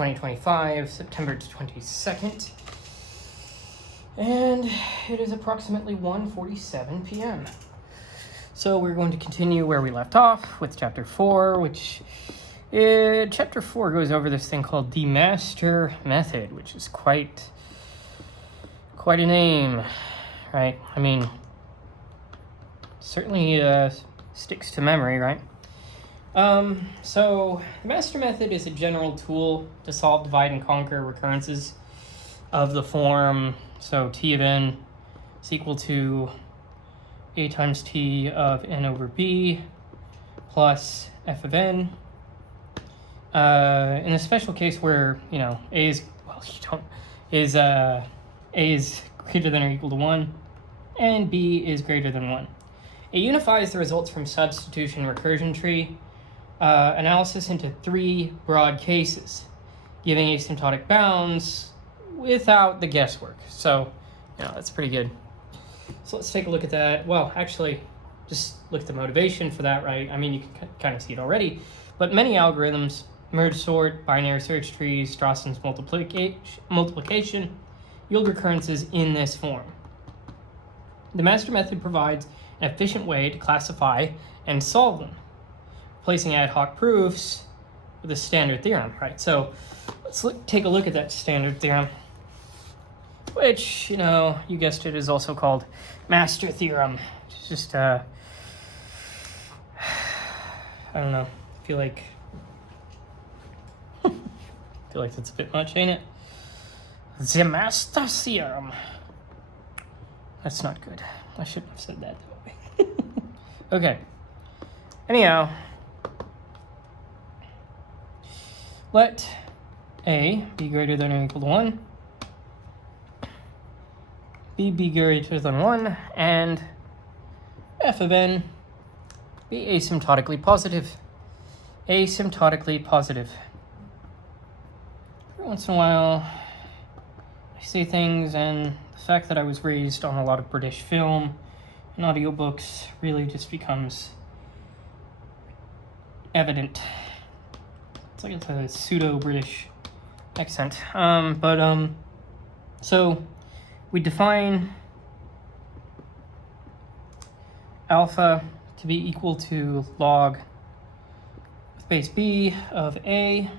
2025, September 22nd. And it is approximately 1:47 p.m. So we're going to continue where we left off with Chapter 4, which Chapter 4 goes over this thing called the master method, which is quite a name, right? I mean, certainly sticks to memory, right? So the master method is a general tool to solve, divide, and conquer recurrences of the form. So T of n is equal to a times T of n over b plus f of n. In a special case where, a is greater than or equal to 1 and b is greater than 1. It unifies the results from substitution recursion tree analysis into 3 broad cases, giving asymptotic bounds without the guesswork. So, that's pretty good. So let's take a look at that. Well, actually, just look at the motivation for that, right? I mean, you can kind of see it already. But many algorithms, merge sort, binary search trees, Strawson's multiplication, yield recurrences in this form. The master method provides an efficient way to classify and solve them, replacing ad hoc proofs with a standard theorem, right? So let's take a look at that standard theorem, which, you guessed it, is also called master theorem. It's just, I don't know, I feel like that's a bit much, ain't it? The master theorem. That's not good. I shouldn't have said that way. Okay. Anyhow, let a be greater than or equal to 1, b be greater than 1, and f of n be asymptotically positive. Asymptotically positive. Every once in a while, I say things, and the fact that I was raised on a lot of British film and audiobooks really just becomes evident. It's like it's a pseudo-British accent. So we define alpha to be equal to log with base b of a.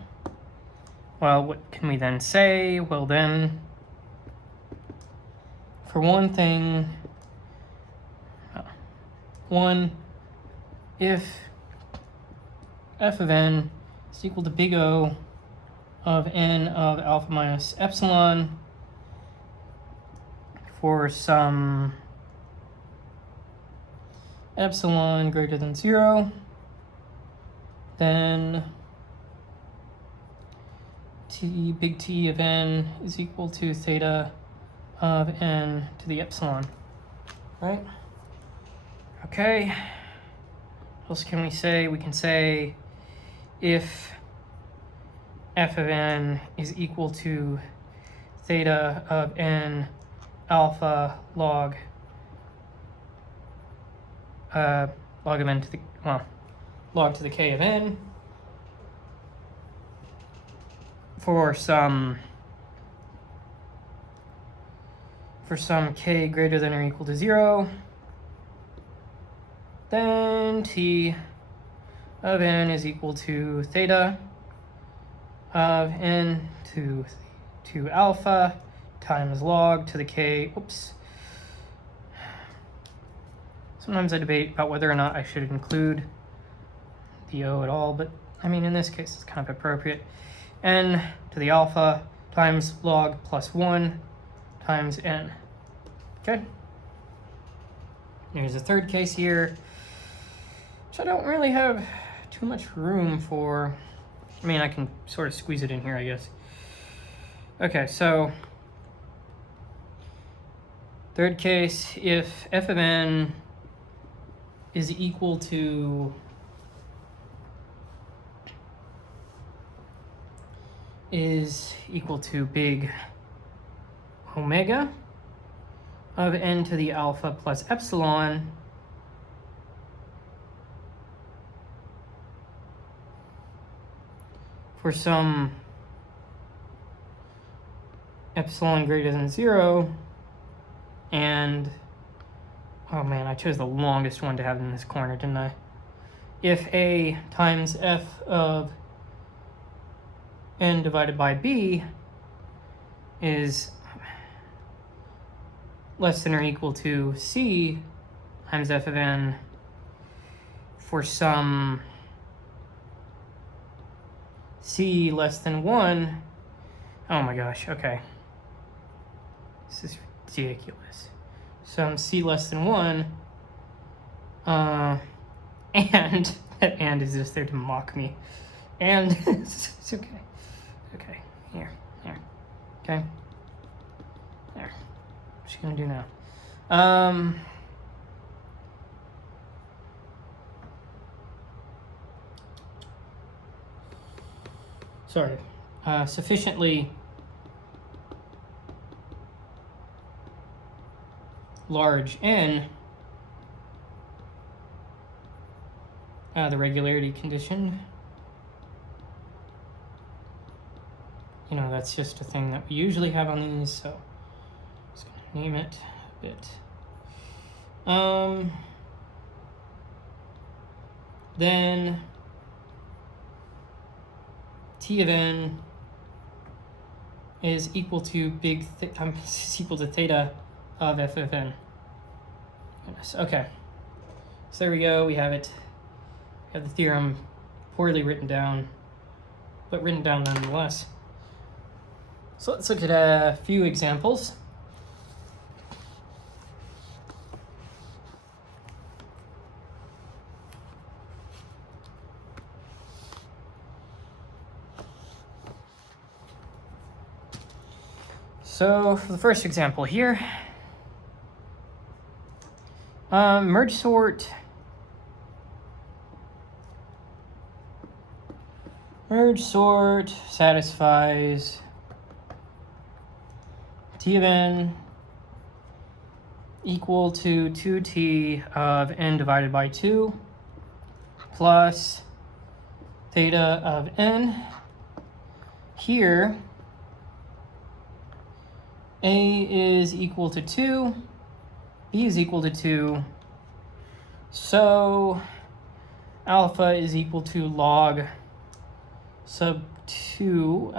Well, what can we then say? Well, then, for one thing, if f of n is equal to big O of n of alpha minus epsilon for some epsilon greater than 0, then big T of n is equal to theta of n to the epsilon, right? Okay, what else can we say? We can say if f of n is equal to theta of n alpha log of n to the, log to the k of n for some k greater than or equal to 0, then T of n is equal to theta of n to alpha times log to the k. Oops. Sometimes I debate about whether or not I should include the O at all, but I mean, in this case, it's kind of appropriate. N to the alpha times log plus 1 times n. Okay? There's a third case here, which I don't really have too much room for. I mean, I can sort of squeeze it in here, I guess. Okay, so third case, if f of n is equal to big omega of n to the alpha plus epsilon for some epsilon greater than 0, and, oh man, I chose the longest one to have in this corner, didn't I? If A times f of n divided by b is less than or equal to c times f of n for some c less than 1, oh my gosh, okay. This is ridiculous. Some c less than 1, and that and is just there to mock me. And it's okay. Okay, here, okay. There. What's she gonna do now? Sorry. Sufficiently large n, the regularity condition, you know, that's just a thing that we usually have on these, so I'm just gonna name it a bit. Then T of n is equal to is equal to theta of f of n. Goodness. Okay, so there we go. We have it. We have the theorem poorly written down, but written down nonetheless. So let's look at a few examples. So for the first example here, merge sort satisfies T of n equal to 2t of n divided by 2 plus theta of n. Here, A is equal to 2, B is equal to 2, so alpha is equal to log sub 2,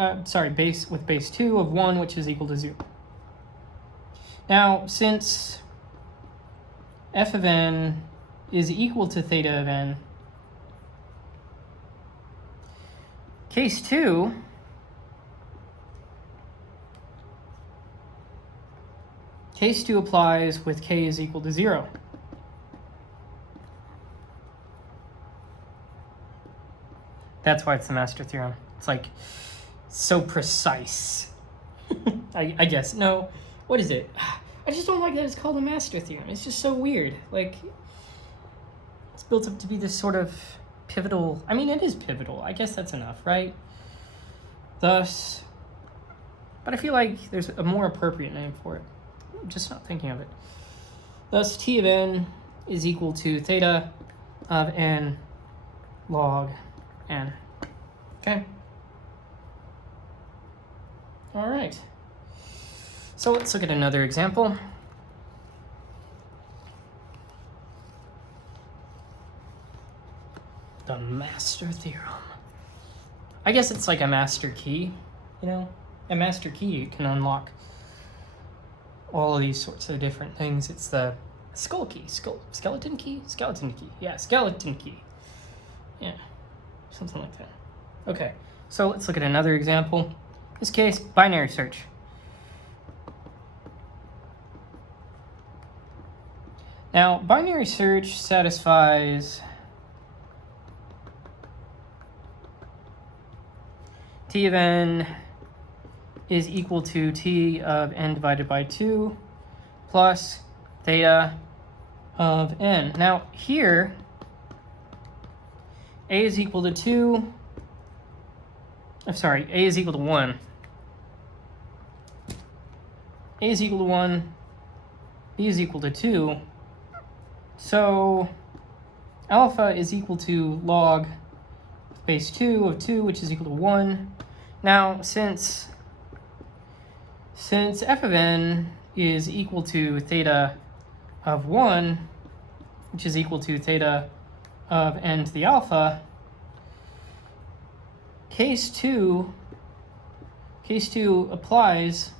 base with base 2 of 1, which is equal to 0. Now, since f of n is equal to theta of n, case 2, case 2 applies with k is equal to 0. That's why it's the master theorem. It's like so precise. I guess. No, what is it? I just don't like that it's called a master theorem. It's just so weird. Like, it's built up to be this sort of pivotal. I mean, it is pivotal. I guess that's enough, right? Thus, but I feel like there's a more appropriate name for it. I'm just not thinking of it. Thus, T of n is equal to theta of n log n. Okay. All right. So let's look at another example. The master theorem. I guess it's like a master key, you know? A master key can unlock all of these sorts of different things. It's the skull key, skeleton key? Skeleton key, yeah, skeleton key. Yeah, something like that. Okay, so let's look at another example. In this case, binary search. Now, binary search satisfies T of n is equal to T of n divided by 2 plus theta of n. Now, here, A is equal to 2. I'm sorry, A is equal to 1. A is equal to 1. B is equal to 2. So alpha is equal to log base 2 of 2, which is equal to 1. Now, since since f of n is equal to theta of 1, which is equal to theta of n to the alpha, case 2 applies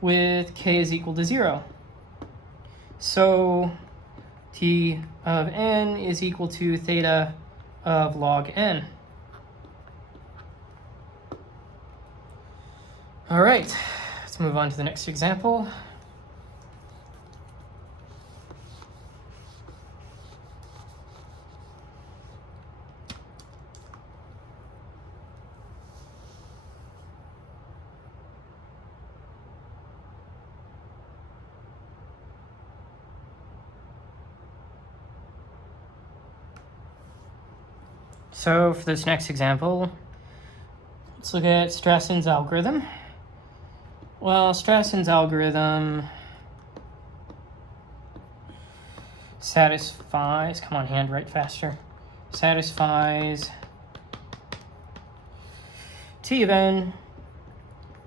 with k is equal to 0. So t of n is equal to theta of log n. All right, let's move on to the next example. So for this next example, let's look at Strasson's algorithm. Well, Strasson's algorithm satisfies, come on, handwrite faster, satisfies t of n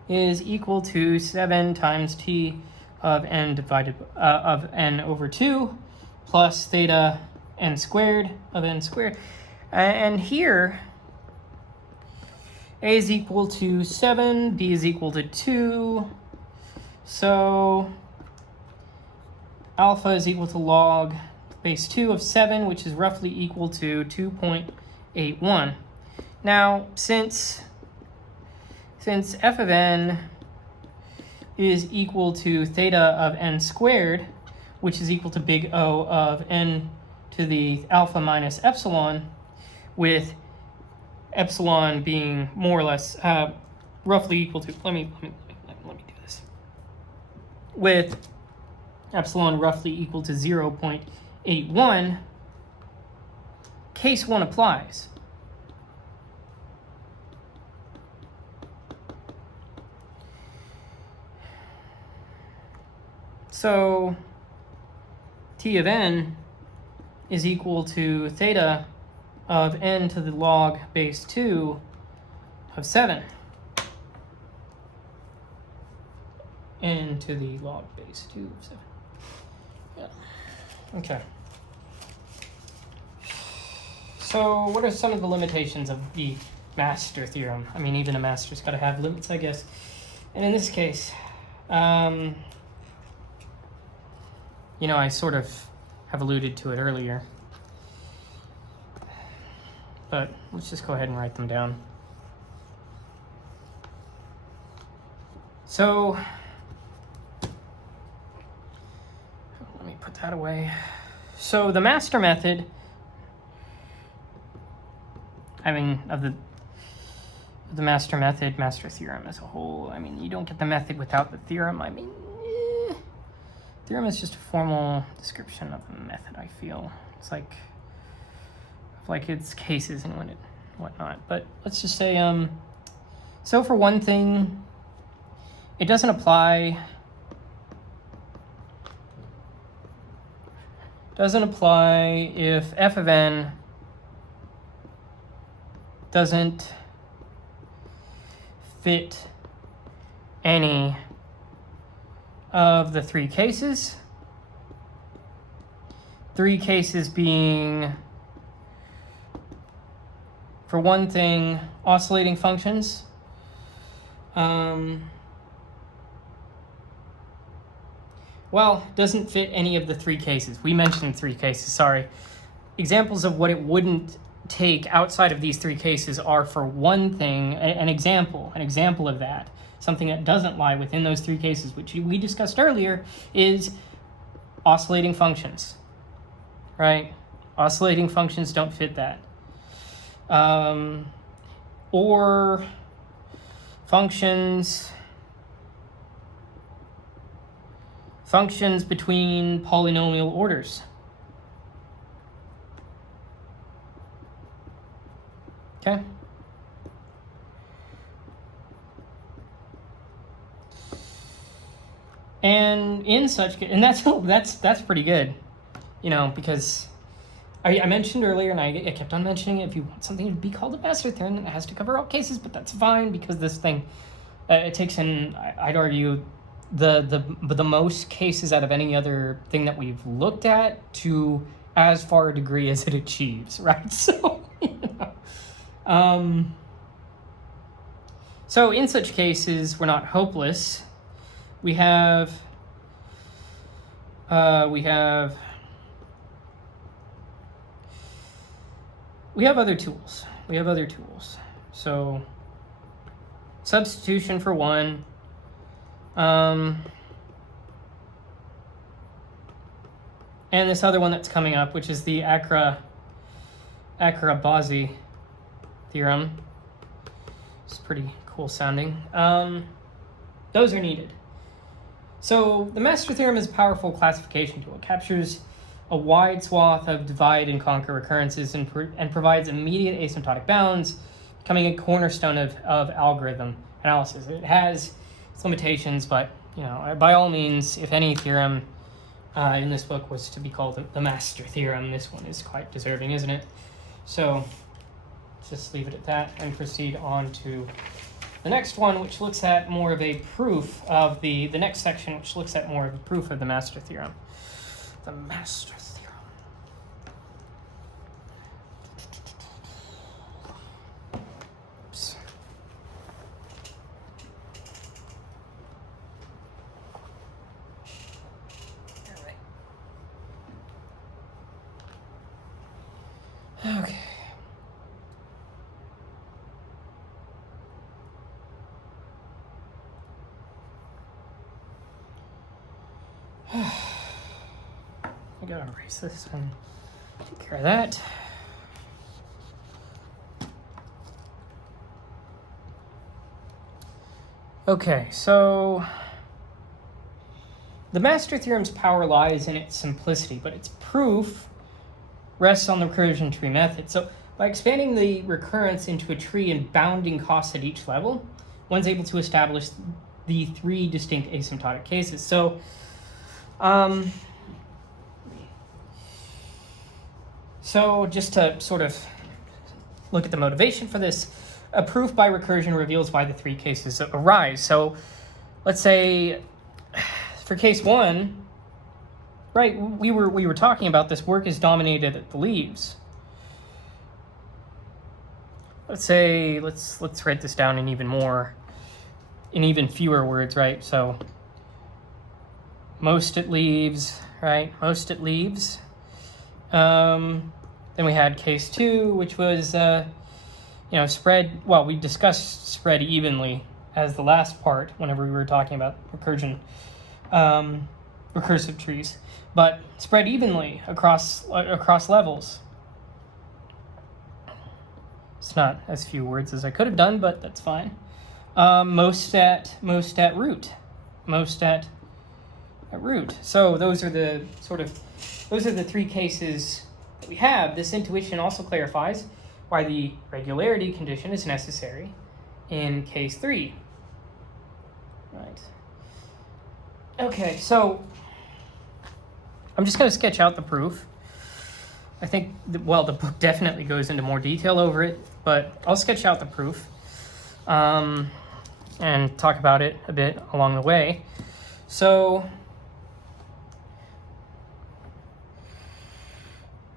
is equal to 7 times t of n divided of n over 2 plus theta n squared of n squared. And here, a is equal to 7, b is equal to 2. So alpha is equal to log base 2 of 7, which is roughly equal to 2.81. Now, since f of n is equal to theta of n squared, which is equal to big O of n to the alpha minus epsilon, with epsilon being more or less roughly equal to, let me do this, with epsilon roughly equal to 0.81, case 1 applies. So t of n is equal to theta of n to the log base 2 of 7. N to the log base 2 of 7. Yeah. Okay. So what are some of the limitations of the master theorem? I mean, even a master's got to have limits, I guess. And in this case, I sort of have alluded to it earlier. But let's just go ahead and write them down. So let me put that away. So the master method, of the master method, master theorem as a whole, you don't get the method without the theorem. Theorem is just a formal description of the method, I feel. It's like its cases and whatnot. But let's just say, so for one thing, it doesn't apply if f of n doesn't fit any of the 3 cases. 3 cases being, for one thing, oscillating functions. Doesn't fit any of the 3 cases. We mentioned 3 cases, sorry. Examples of what it wouldn't take outside of these 3 cases are, for one thing, an example of that. Something that doesn't lie within those 3 cases, which we discussed earlier, is oscillating functions, right? Oscillating functions don't fit that. Or functions between polynomial orders. Okay? And in such, and that's pretty good, because I mentioned earlier, and I kept on mentioning it, if you want something to be called a master theorem, then it has to cover all cases, but that's fine, because this thing It takes in, I'd argue, the most cases out of any other thing that we've looked at to as far a degree as it achieves, right? So, so in such cases, we're not hopeless. We have other tools. We have other tools. So substitution for one. And this other one that's coming up, which is the Akra-Bazzi theorem. It's pretty cool sounding. Those are needed. So the master theorem is a powerful classification tool. It captures a wide swath of divide and conquer recurrences and provides immediate asymptotic bounds, becoming a cornerstone of algorithm analysis. It has its limitations, but by all means, if any theorem in this book was to be called the master theorem, this one is quite deserving, isn't it? So let's just leave it at that and proceed on to the next one, which looks at more of a proof of the next section, which looks at more of a proof of the master theorem. The master theorem. Oops. All right. Okay. I gotta erase this and take care of that. Okay, so the master theorem's power lies in its simplicity, but its proof rests on the recursion tree method. So by expanding the recurrence into a tree and bounding costs at each level, one's able to establish the three distinct asymptotic cases. So So just to sort of look at the motivation for this, a proof by recursion reveals why the three cases arise. So let's say for case one, right, we were talking about this work is dominated at the leaves. Let's say, let's write this down in even fewer words, right? So most at leaves, right? Most at leaves. Then we had case two, which was, spread. Well, we discussed spread evenly as the last part whenever we were talking about recursive trees, but spread evenly across levels. It's not as few words as I could have done, but that's fine. Most at root, most at root. So those are the three cases that we have. This intuition also clarifies why the regularity condition is necessary in case 3. Right. Okay, so I'm just going to sketch out the proof. I think, the book definitely goes into more detail over it, but I'll sketch out the proof and talk about it a bit along the way. So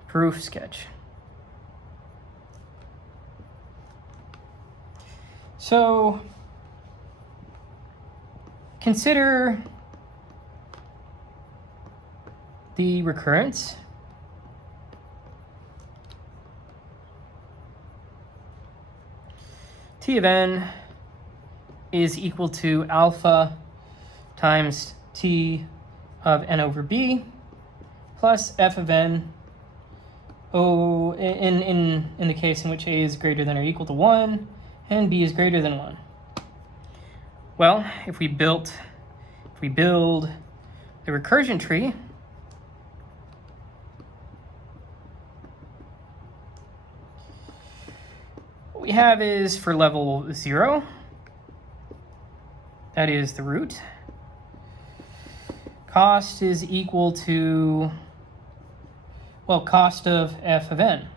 proof sketch. So consider the recurrence T of n is equal to alpha times T of n over b plus f of n in the case in which a is greater than or equal to 1 and b is greater than 1. Well, if we build the recursion tree, what we have is for level 0, that is the root, cost is equal to, cost of f of n.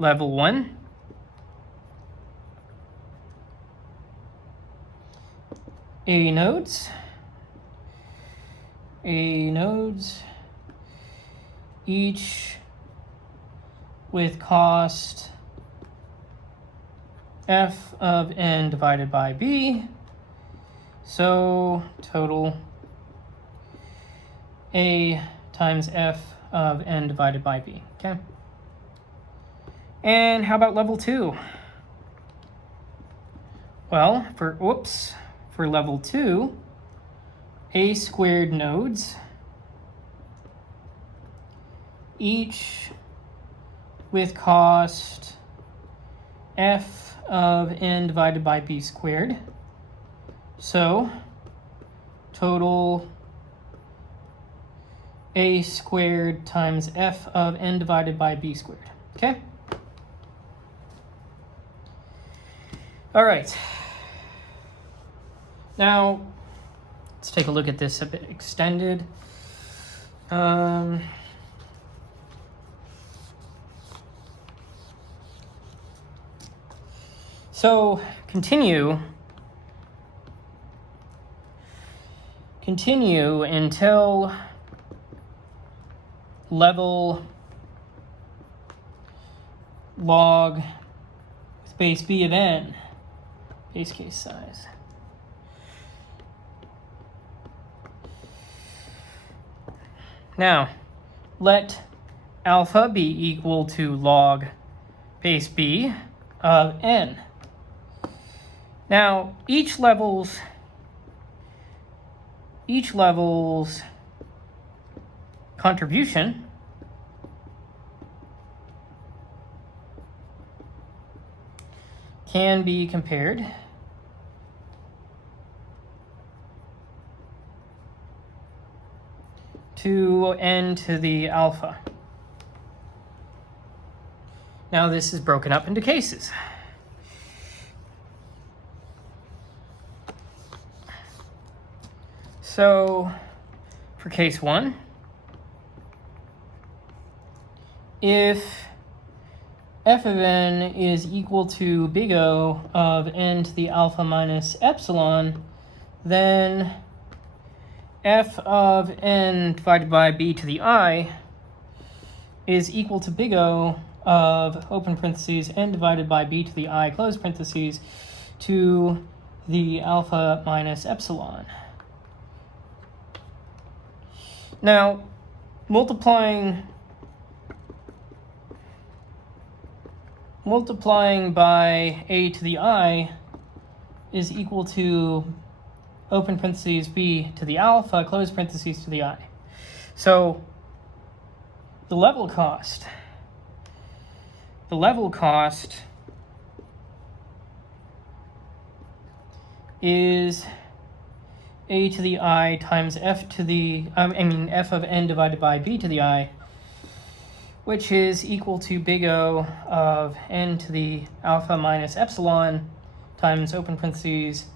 Level 1 A nodes, each with cost f of n divided by b. So total A times f of n divided by b, okay? And how about level 2? Well, for level 2, A squared nodes, each with cost f of n divided by b squared. So total A squared times f of n divided by b squared, okay? All right. Now, let's take a look at this a bit extended. So continue until level log with base b of n, base case size. Now, let alpha be equal to log base b of n. Now, each level's contribution can be compared to n to the alpha. Now this is broken up into cases. So for case 1, if f of n is equal to big O of n to the alpha minus epsilon, then f of n divided by b to the I is equal to big O of open parentheses n divided by b to the I close parentheses to the alpha minus epsilon. Now, multiplying by a to the I is equal to open parentheses b to the alpha close parentheses to the I. So the level cost is a to the I times f of n divided by b to the I, which is equal to big O of n to the alpha minus epsilon times open parentheses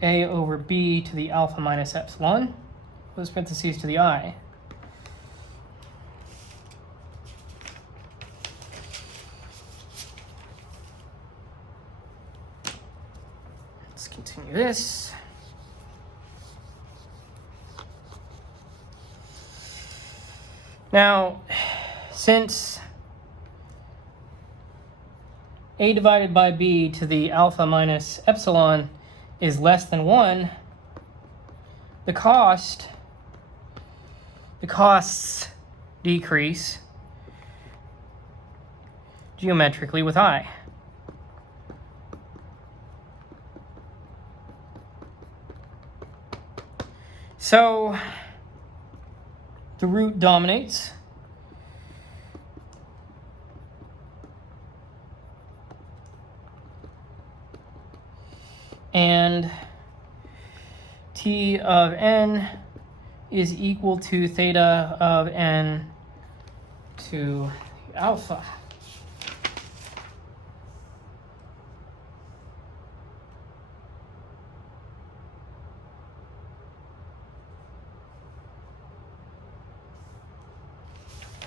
a over b to the alpha minus epsilon, close parentheses to the I. Let's continue this. Now, since a divided by b to the alpha minus epsilon is less than 1, the costs decrease geometrically with I. So the root dominates. And t of n is equal to theta of n to alpha.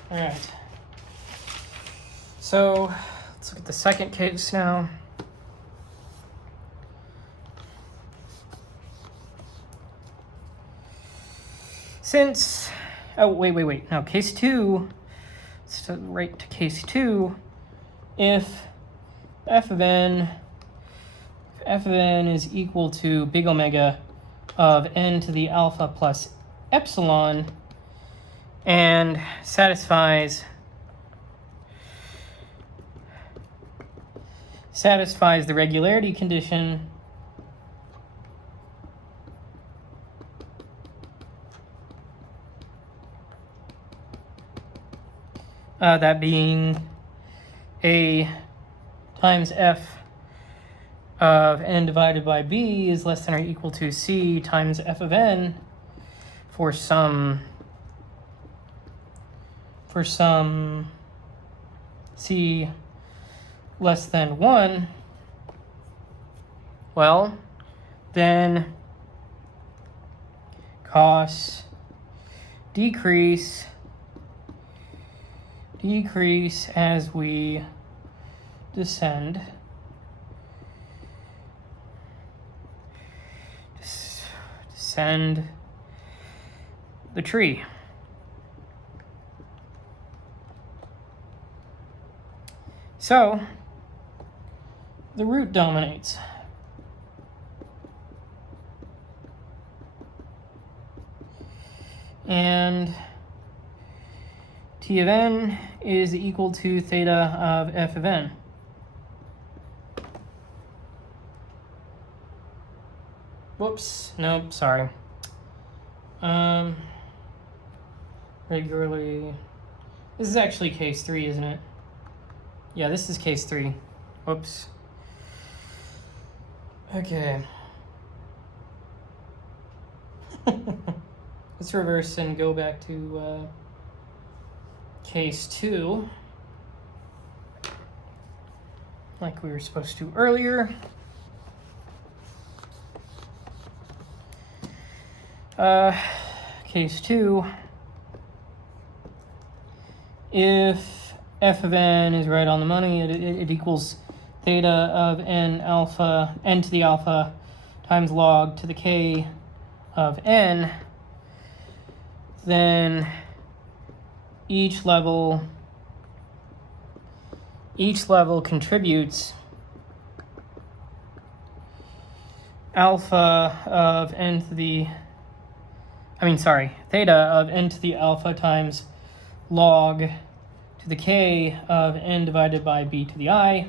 All right. So let's look at the second case now. Since, oh, wait. No, case 2, so right to case 2, if f of n is equal to big omega of n to the alpha plus epsilon and satisfies the regularity condition, that being a times f of n divided by b is less than or equal to c times f of n for some c less than 1, well, then costs decrease as we descend the tree. So the root dominates. And t of n is equal to theta of f of n. Whoops, nope, sorry. Regularly, this is actually case 3, isn't it? Yeah, this is case 3. Whoops. Okay. Let's reverse and go back to case 2, like we were supposed to earlier. Case 2, if f of n is right on the money, it equals theta of n to the alpha times log to the k of n, then each level contributes theta of n to the alpha times log to the k of n divided by b to the I.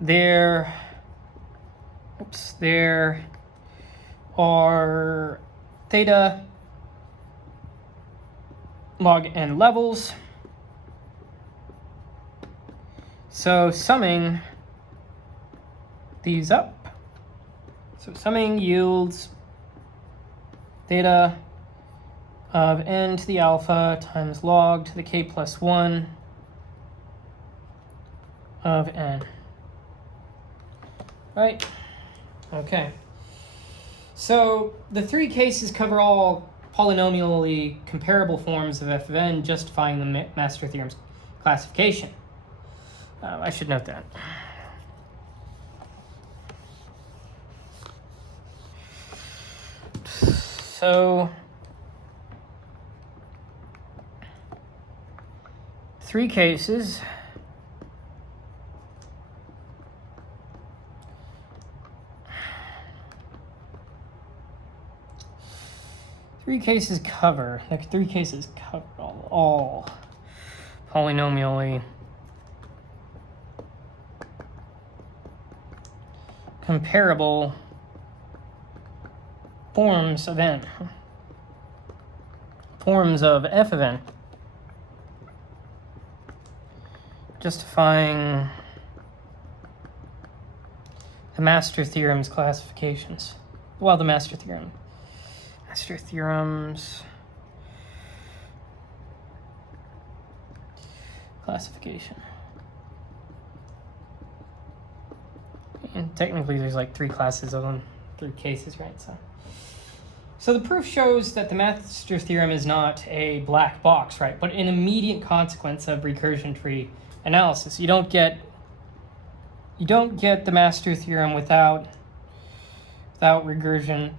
There are theta log n levels. So summing these up. So summing yields theta of n to the alpha times log to the k plus 1 of n. Right? Okay. So the 3 cases cover all polynomially comparable forms of f of n, justifying the master theorem's classification. I should note that. So 3 cases. Three cases cover all polynomially comparable forms of n, forms of f of n, justifying the master theorem's classifications. Well, the master theorems classification. And technically there's like 3 classes of them, 3 cases, right? So the proof shows that the master theorem is not a black box, right? But an immediate consequence of recursion tree analysis. You don't get the master theorem without without recursion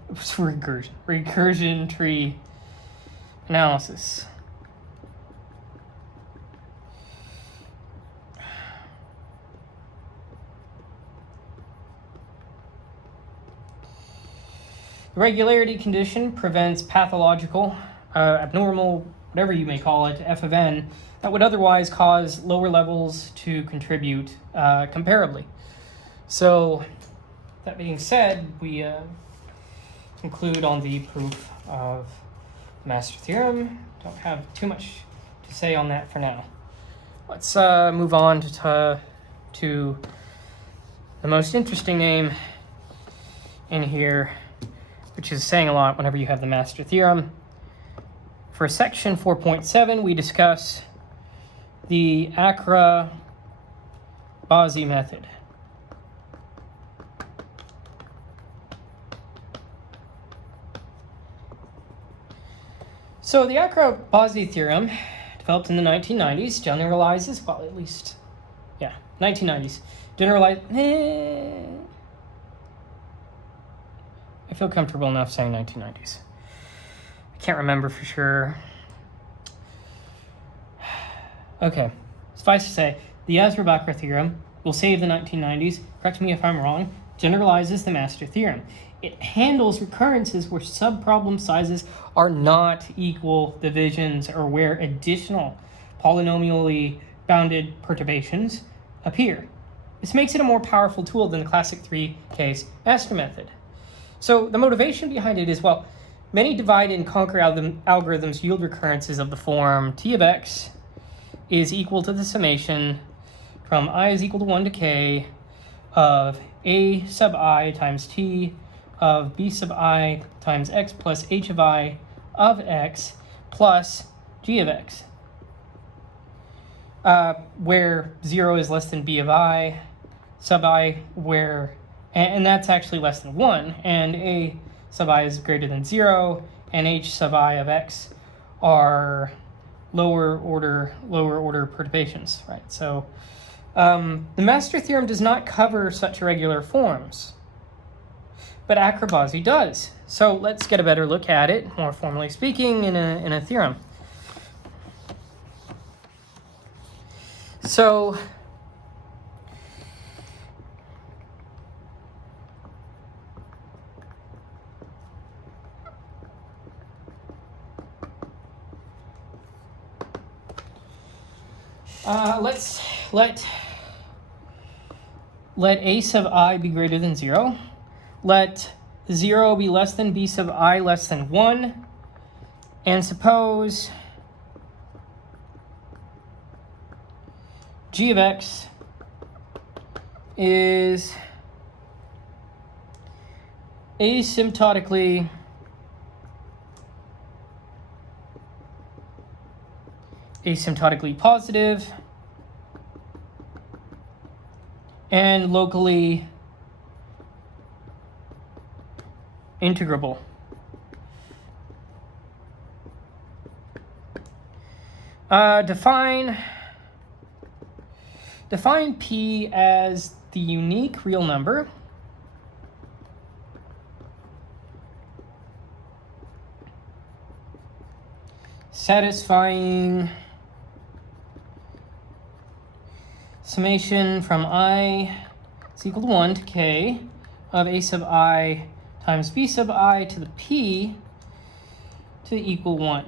tree analysis. The regularity condition prevents pathological, abnormal, whatever you may call it, F of n, that would otherwise cause lower levels to contribute comparably. So, that being said, we conclude on the proof of the master theorem. Don't have too much to say on that for now. Let's move on to the most interesting name in here, which is saying a lot whenever you have the master theorem. For section 4.7, we discuss the Acra-Bazzi method. So the Acra-Bazzi theorem, developed in the 1990s, generalizes, well, at least, 1990s, I feel comfortable enough saying 1990s. I can't remember for sure. Okay, suffice to say, the Acra-Bazzi theorem will save the 1990s, correct me if I'm wrong, generalizes the master theorem. It handles recurrences where subproblem sizes are not equal divisions or where additional polynomially bounded perturbations appear. This makes it a more powerful tool than the classic 3-case master method. So the motivation behind it is, well, many divide and conquer algorithms yield recurrences of the form t of x is equal to the summation from I is equal to 1 to k of a sub I times t of b sub I times x plus h of I of x plus g of x, where 0 is less than b of I sub I, and that's actually less than 1, and a sub I is greater than 0, and h sub I of x are lower order perturbations, right? So the master theorem does not cover such irregular forms, but Acra-Bazzi does. So let's get a better look at it, more formally speaking, in a theorem. So let's let a sub I be greater than 0. Let 0 be less than b sub I less than 1. And suppose g of x is asymptotically positive and locally integrable. Define P as the unique real number satisfying summation from I is equal to 1 to k of a sub I times b sub I to the p to the equal 1.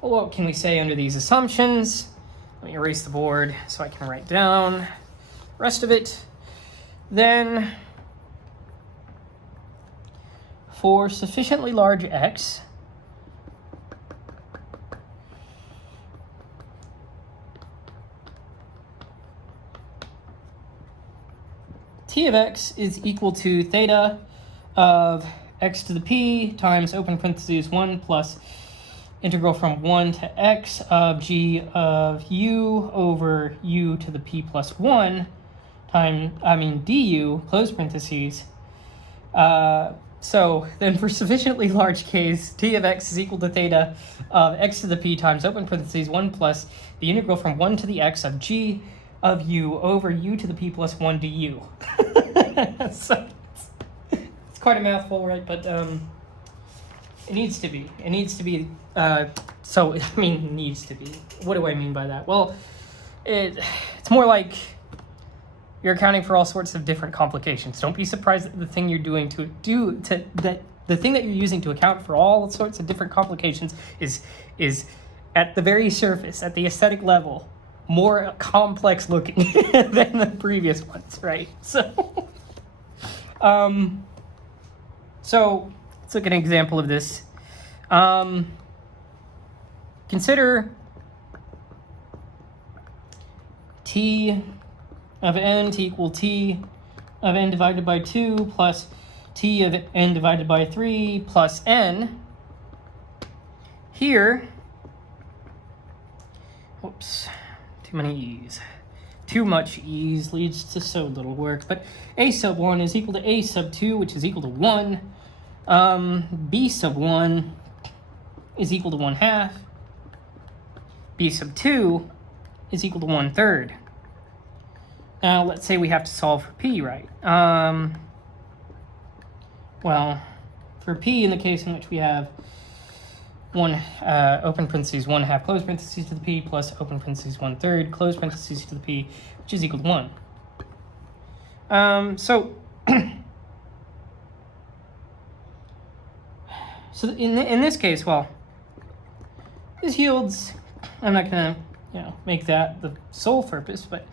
Well, what can we say under these assumptions? Let me erase the board so I can write down the rest of it. Then, for sufficiently large x, t of x is equal to theta of x to the p times open parentheses 1 plus integral from 1 to x of g of u over u to the p plus 1 du, close parentheses. So then for sufficiently large case, t of x is equal to theta of x to the p times open parentheses 1 plus the integral from 1 to the x of g of u over u to the p plus 1 du. So It's quite a mouthful, right? But it needs to be. It needs to be. So I mean, needs to be. What do I mean by that? Well, it's more like you're accounting for all sorts of different complications. Don't be surprised that the thing you're doing the thing that you're using to account for all sorts of different complications is at the very surface, at the aesthetic level, more complex looking than the previous ones, right? So let's look at an example of this. Consider t of n to equal t of n divided by 2 plus t of n divided by 3 plus n. Here, whoops, too many e's. Too much e's leads to so little work, but a sub 1 is equal to a sub 2, which is equal to 1. B sub 1 is equal to 1/2. B sub 2 is equal to 1/3. Now, let's say we have to solve for p, right? Well, for p, in the case in which we have open parentheses 1/2 close parentheses to the p plus open parentheses 1/3 close parentheses to the p, which is equal to 1. So in this case, well, this yields. I'm not gonna make that the sole purpose, but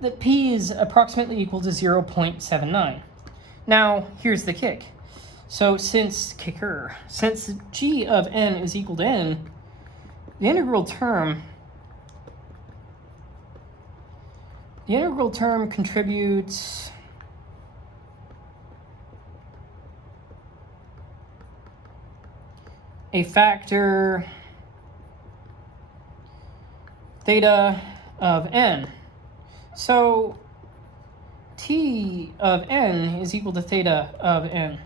that p is approximately equal to 0.79. Now, here's the kick. So since g of n is equal to n, the integral term contributes a factor theta of n. So t of n is equal to theta of n.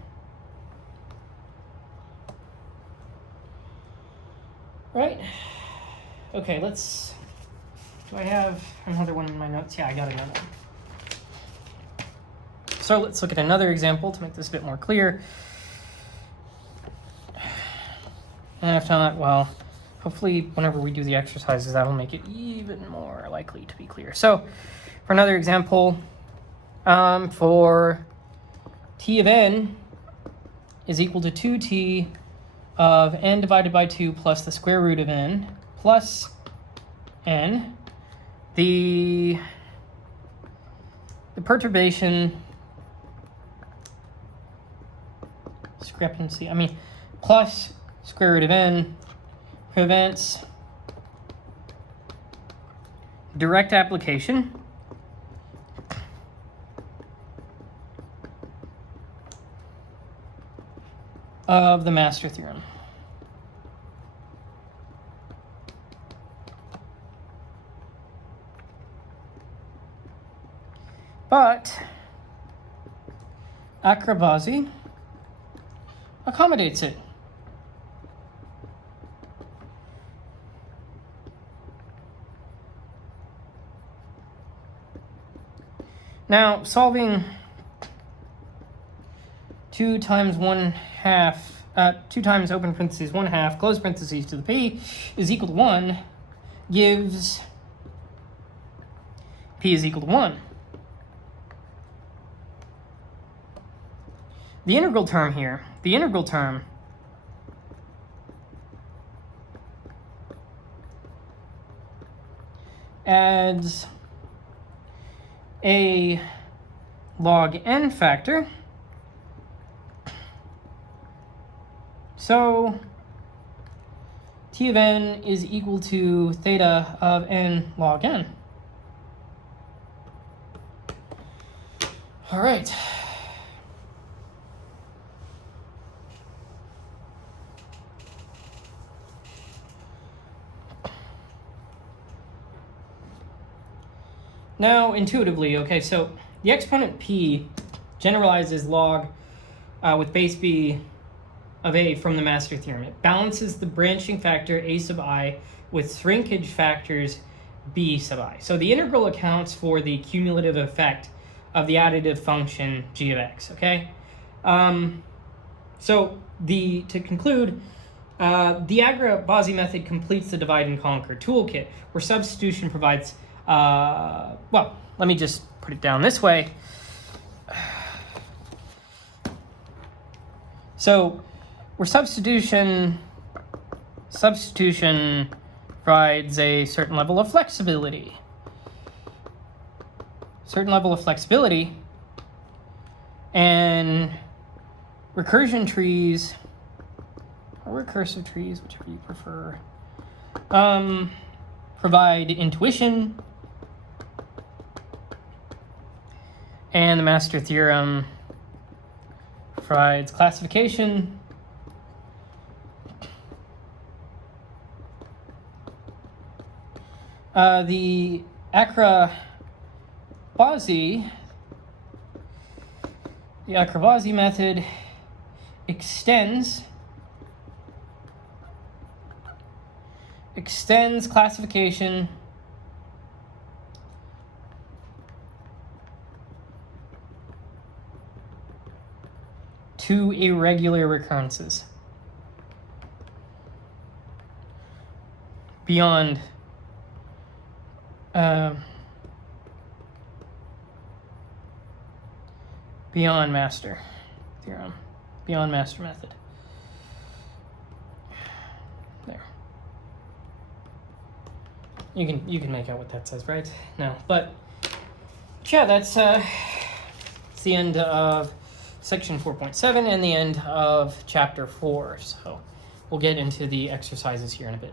Right? Okay, do I have another one in my notes? Yeah, I got another one. So let's look at another example to make this a bit more clear. And if not, well, hopefully whenever we do the exercises, that'll make it even more likely to be clear. So for another example, for t of n is equal to 2t of n divided by 2 plus the square root of n plus n, the perturbation discrepancy, plus square root of n prevents direct application of the master theorem. But Akravazi accommodates it. Now, solving 2 times 1/2, 2 times open parentheses 1/2 close parentheses to the p is equal to 1 gives p is equal to 1. The integral term here, adds a log n factor. So t of n is equal to theta of n log n. All right. Now, intuitively, okay, so the exponent p generalizes log with base b of a from the master theorem. It balances the branching factor a sub I with shrinkage factors b sub I. So the integral accounts for the cumulative effect of the additive function g of x, okay? So to conclude, the Agrabahzi method completes the divide and conquer toolkit, where substitution provides, well, let me just put it down this way. So, where substitution provides a certain level of flexibility. And recursion trees, or recursive trees, whichever you prefer, provide intuition, and the master theorem provides classification. The Agrabahzi method extends classification to irregular recurrences beyond master theorem, beyond master method. There. You can make out what that says, right? No, but yeah, that's the end of section 4.7 and the end of chapter 4. So we'll get into the exercises here in a bit.